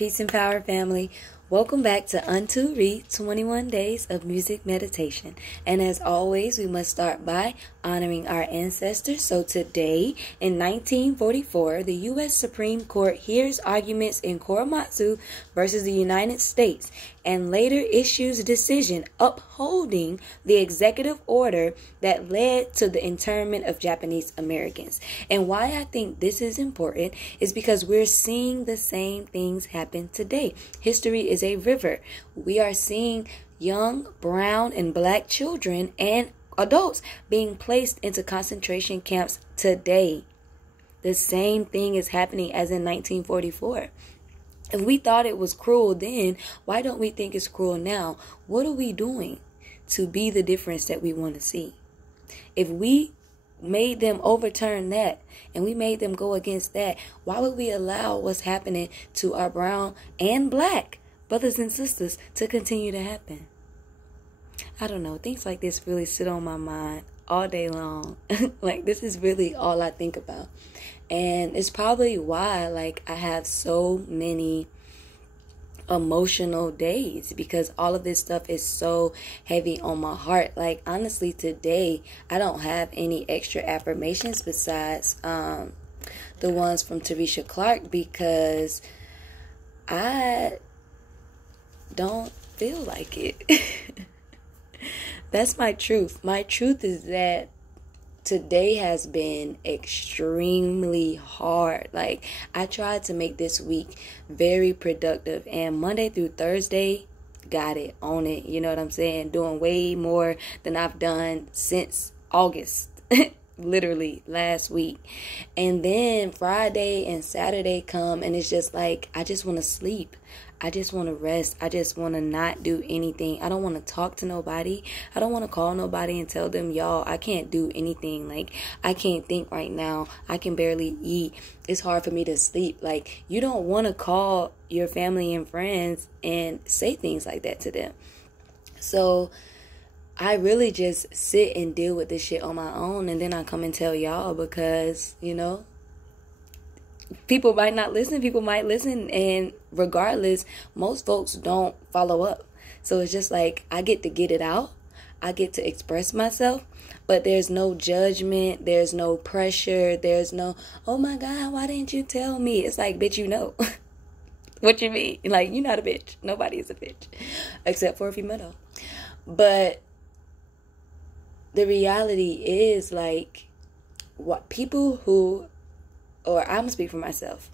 Peace and power, family. Welcome back to Unto Read 21 Days of Music Meditation. And as always, we must start by honoring our ancestors. So today, in 1944, the U.S. Supreme Court hears arguments in Korematsu versus the United States and later issues a decision upholding the executive order that led to the internment of Japanese Americans. And why I think this is important is because we're seeing the same things happen today. History is a river. We are seeing young brown and black children and adults being placed into concentration camps today. The same thing is happening as in 1944. If we thought it was cruel then, why don't we think it's cruel now? What are we doing to be the difference that we want to see? If we made them overturn that and we made them go against that, why would we allow what's happening to our brown and black brothers and sisters to continue to happen? I don't know. Things like this really sit on my mind all day long. Like, this is really all I think about. And it's probably why, I have so many emotional days, because all of this stuff is so heavy on my heart. Honestly, today, I don't have any extra affirmations besides the ones from Teresa Clark, because I don't feel like it. That's my truth. My truth is that today has been extremely hard. I tried to make this week very productive, and Monday through Thursday, got it, on it. You know what I'm saying? Doing way more than I've done since August. Literally last week. And then Friday and Saturday come, and it's just I just want to sleep. I just want to rest. I just want to not do anything. I don't want to talk to nobody. I don't want to call nobody and tell them, y'all, I can't do anything. I can't think right now. I can barely eat. It's hard for me to sleep. You don't want to call your family and friends and say things like that to them. So I really just sit and deal with this shit on my own, and then I come and tell y'all because, people might not listen, people might listen, and regardless, most folks don't follow up. So it's just I get to get it out. I get to express myself, but there's no judgment, there's no pressure, there's no, oh my God, why didn't you tell me? It's bitch, you know. What you mean? You're not a bitch. Nobody is a bitch. Except for if you metal. But the reality is what people who, or I'm going to speak for myself,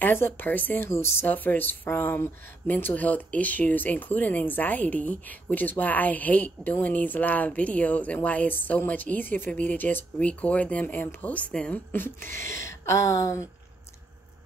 as a person who suffers from mental health issues, including anxiety, which is why I hate doing these live videos and why it's so much easier for me to just record them and post them.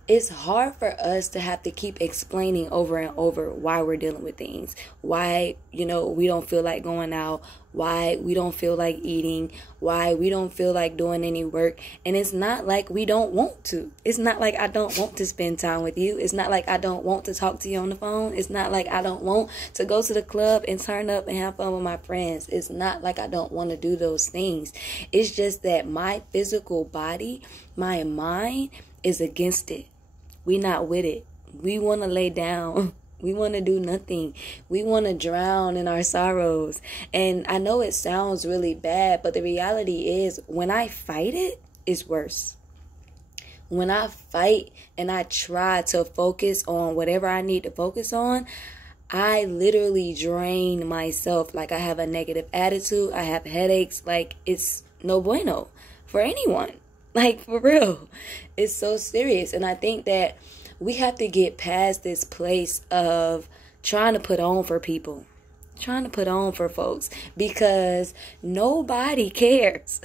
It's hard for us to have to keep explaining over and over why we're dealing with things. Why, we don't feel like going out. Why we don't feel like eating. Why we don't feel like doing any work. And it's not like we don't want to. It's not like I don't want to spend time with you. It's not like I don't want to talk to you on the phone. It's not like I don't want to go to the club and turn up and have fun with my friends. It's not like I don't want to do those things. It's just that my physical body, my mind is against it. We not with it. We want to lay down. We want to do nothing. We want to drown in our sorrows. And I know it sounds really bad, but the reality is when I fight it, it's worse. When I fight and I try to focus on whatever I need to focus on, I literally drain myself. I have a negative attitude. I have headaches. It's no bueno for anyone. For real. It's so serious. And I think that we have to get past this place of trying to put on for people. Trying to put on for folks. Because nobody cares.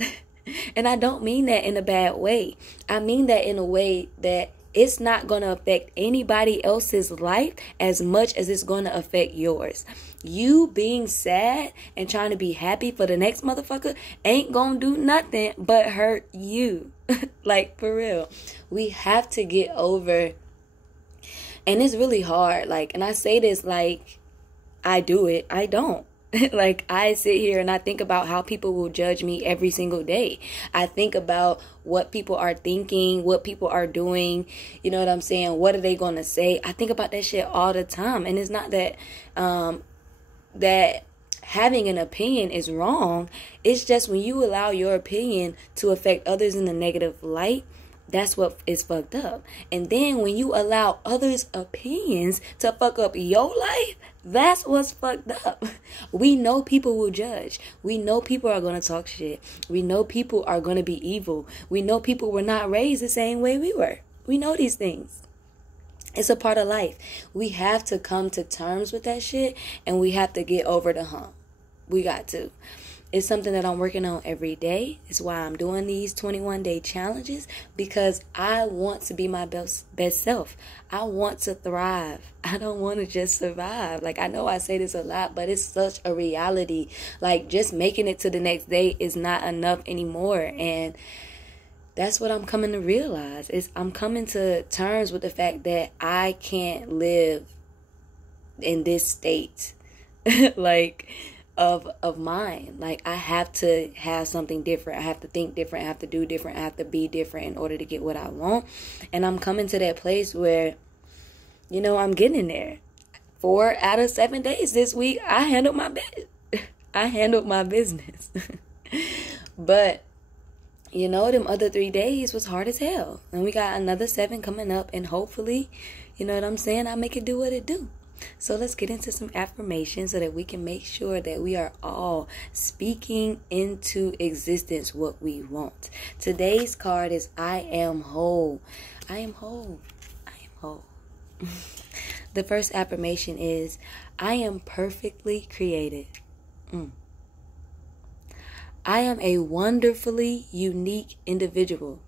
And I don't mean that in a bad way. I mean that in a way that it's not going to affect anybody else's life as much as it's going to affect yours. You being sad and trying to be happy for the next motherfucker ain't going to do nothing but hurt you. For real. We have to get over. And it's really hard. And I say this I do it. I don't. Like, I sit here and I think about how people will judge me every single day. I think about what people are thinking, what people are doing. You know what I'm saying? What are they going to say? I think about that shit all the time. And it's not that that having an opinion is wrong. It's just when you allow your opinion to affect others in a negative light, that's what is fucked up. And then when you allow others' opinions to fuck up your life, that's what's fucked up. We know people will judge. We know people are going to talk shit. We know people are going to be evil. We know people were not raised the same way we were. We know these things. It's a part of life. We have to come to terms with that shit, and we have to get over the hump. We got to. It's something that I'm working on every day. It's why I'm doing these 21-day challenges, because I want to be my best self. I want to thrive. I don't want to just survive. Like, I know I say this a lot, but it's such a reality. Like, just making it to the next day is not enough anymore. And that's what I'm coming to realize. I'm coming to terms with the fact that I can't live in this state. Like, of mine. Like, I have to have something different. I have to think different. I have to do different. I have to be different in order to get what I want. And I'm coming to that place where, you know, I'm getting in there. 4 out of 7 days this week, I handled my business. But, you know, them other 3 days was hard as hell. And we got another 7 coming up. And hopefully, you know what I'm saying, I make it do what it do. So let's get into some affirmations so that we can make sure that we are all speaking into existence what we want. Today's card is I am whole. I am whole. I am whole. The first affirmation is I am perfectly created. I am a wonderfully unique individual.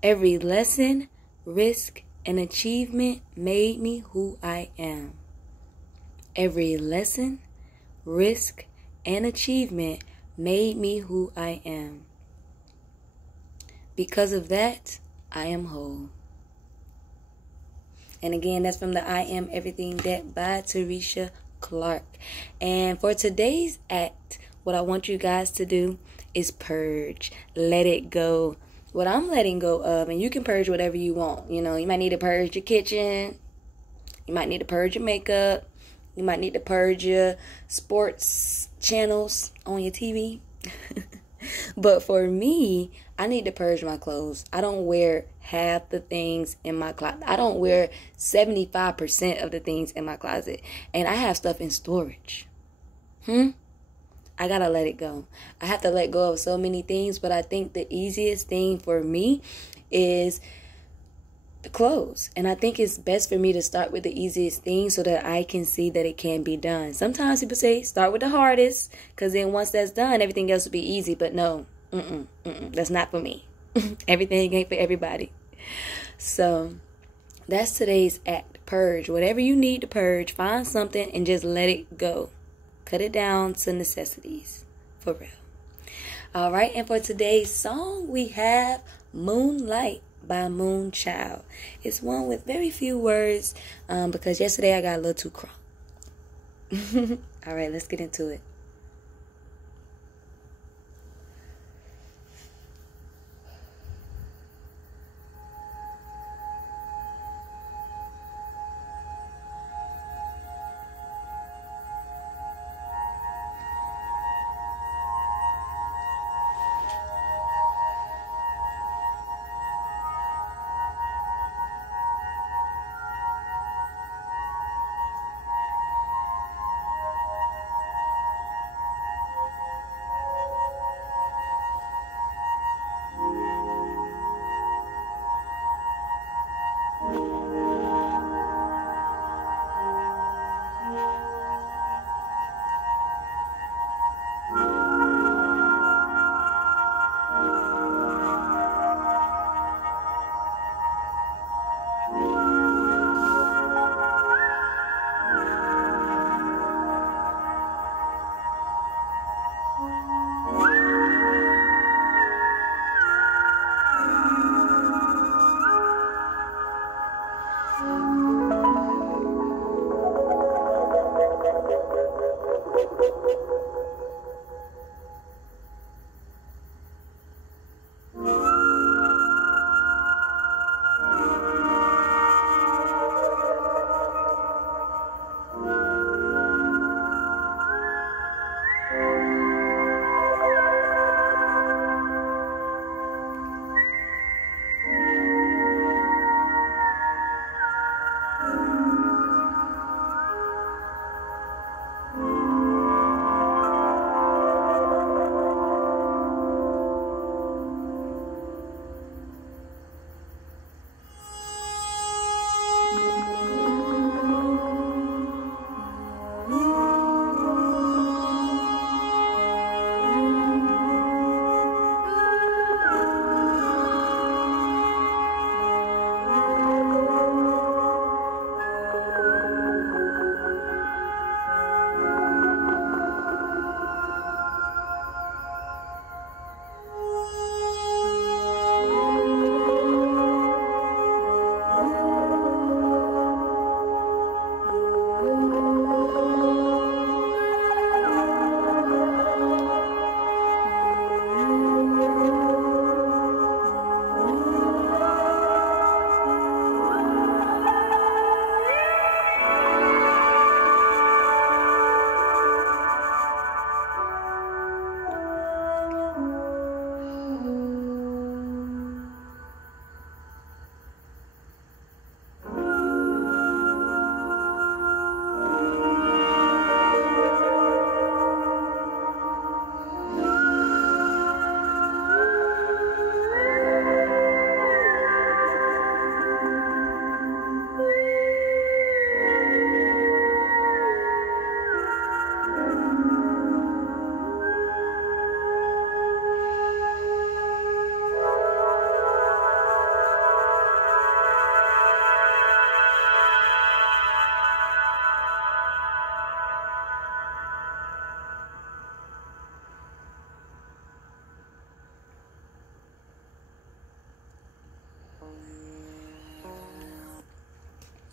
Every lesson, risk, and achievement made me who I am. Every lesson, risk, and achievement made me who I am. Because of that, I am whole. And again, that's from the I Am Everything deck by Teresa Clark. And for today's act, what I want you guys to do is purge. Let it go. What I'm letting go of, and you can purge whatever you want. You know, you might need to purge your kitchen. You might need to purge your makeup. You might need to purge your sports channels on your TV. But for me, I need to purge my clothes. I don't wear half the things in my closet. I don't wear 75% of the things in my closet. And I have stuff in storage. I gotta let it go. I have to let go of so many things, but I think the easiest thing for me is the clothes. And I think it's best for me to start with the easiest thing so that I can see that it can be done. Sometimes people say start with the hardest, because then once that's done, everything else will be easy. But no, that's not for me. Everything ain't for everybody. So that's today's act. Purge. Whatever you need to purge, find something and just let it go. Cut it down to necessities. For real. All right. And for today's song, we have Moonlight by Moonchild. It's one with very few words because yesterday I got a little too crunk. All right. Let's get into it.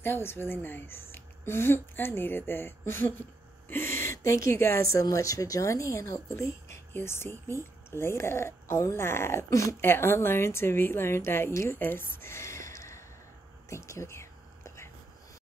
That was really nice. I needed that. Thank you guys so much for joining, and hopefully you'll see me later on live at Unlearn to Relearn.us. Thank you again.